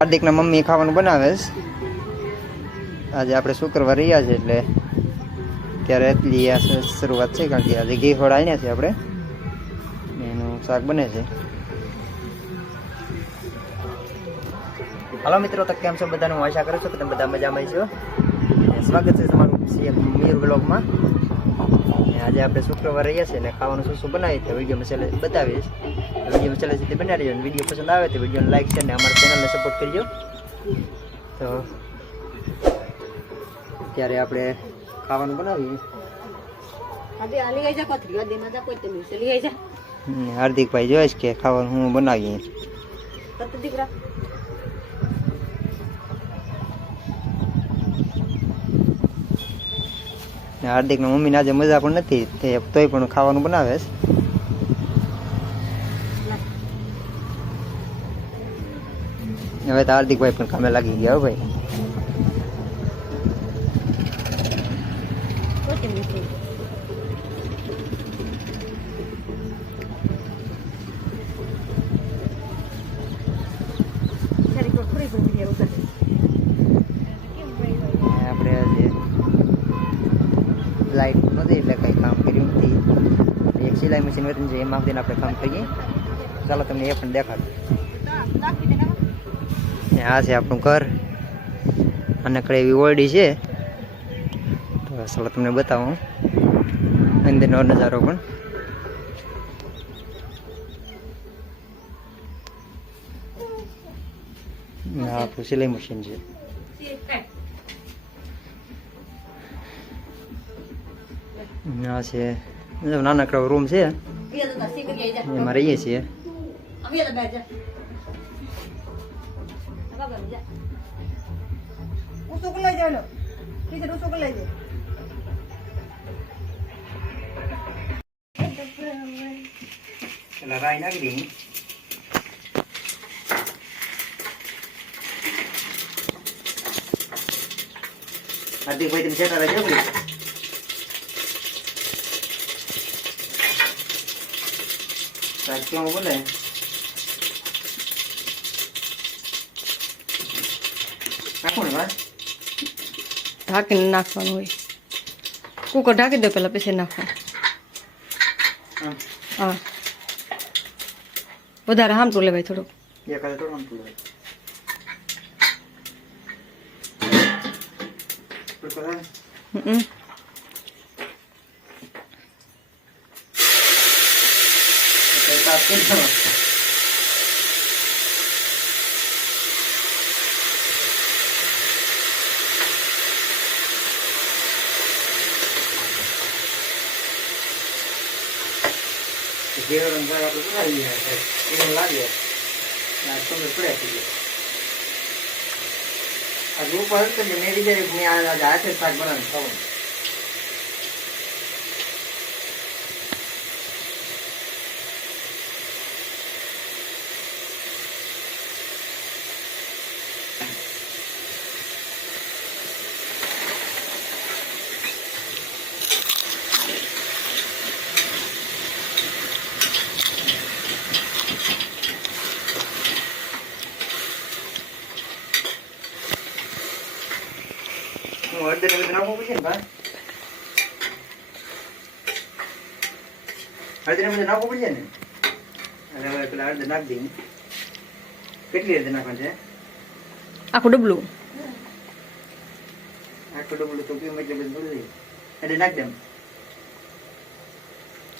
હાર્દિકના mummy ખાવાનું બનાવે છે. આજે આપણે શુક્રવાર રહ્યા છે એટલે ત્યારે એટલી આ શરૂઆત છે, કારણ કે આજે ઘી ખોળ આવ્યા છે આપણે એનું શાક બને છે. હાલો મિત્રો, તો કેમ છો બધાને? હું આશા કરું છું કે તમે બધા મજામાં છો. સ્વાગત છે તમારું સીએમ મીર બ્લોગમાં. આજે આપણે શુક્રવાર રહ્યા છે અને ખાવાનું શું શું બનાવીએ તો વિડીયોમાં છેલ્લે બતાવીશ. વિડીયોમાં છેલ્લે સુધી બનાવી દેજો. વિડીયો પસંદ આવે તો વિડીયોને લાઈક છે અને અમારા ચેનલને સપોર્ટ કરજો. તો ત્યારે આપણે ખાવાનું બનાવીએ. હાર્દિકભાઈ જોઈશ કે ખાવાનું હું બનાવીએ. હાર્દિકના મમ્મીને આજે મજા પણ નથી, તોય પણ ખાવાનું બનાવે છે. હવે તો હાર્દિકભાઈ પણ કામે લાગી ગયા હો ભાઈ. આપણે આજે લાઈટ નથી એટલે કંઈ કામ કર્યું નથી. એક સિલાઈ મશીન વેતન છે એમાં આપણે કામ કરીએ. ચાલો તમને એ પણ દેખાડું. આ છે આપણું ઘર અને એવી ઓરડી છે, તો ચાલો તમને બતાવું અંદરનો નજારો પણ. આપણું સિલાઈ મશીન છે. આ છે નાનકડો રૂમ છે, એમાં રહીએ છીએ. રાઈ નાખી દઈ. હાર્દિકભાઈ તમે સેટા રહેજો. કેવું બોલે ઢાંકીને નાખવાનું હોય. કુકર ઢાંકી દો પેલા, પછી નાખવાનું. હા, વધારે હામટું લેવાય થોડુંક. આ ગ્રુપ હતું ને મેં વિચાર્યું હાથે શાક બનાવીને ખાવાનું. હળદર બધું નાખવું પડશે ને ભાઈ? હળદર બધું નાખવું પડશે ને? અને હવે પેલા હળદર નાખી દઈએ. કેટલી હળદર નાખવાની છે? આખું ડબલું. આખું ડબલું તો પીવું એટલે બધું ભૂલી જાય એટલે નાખી દે.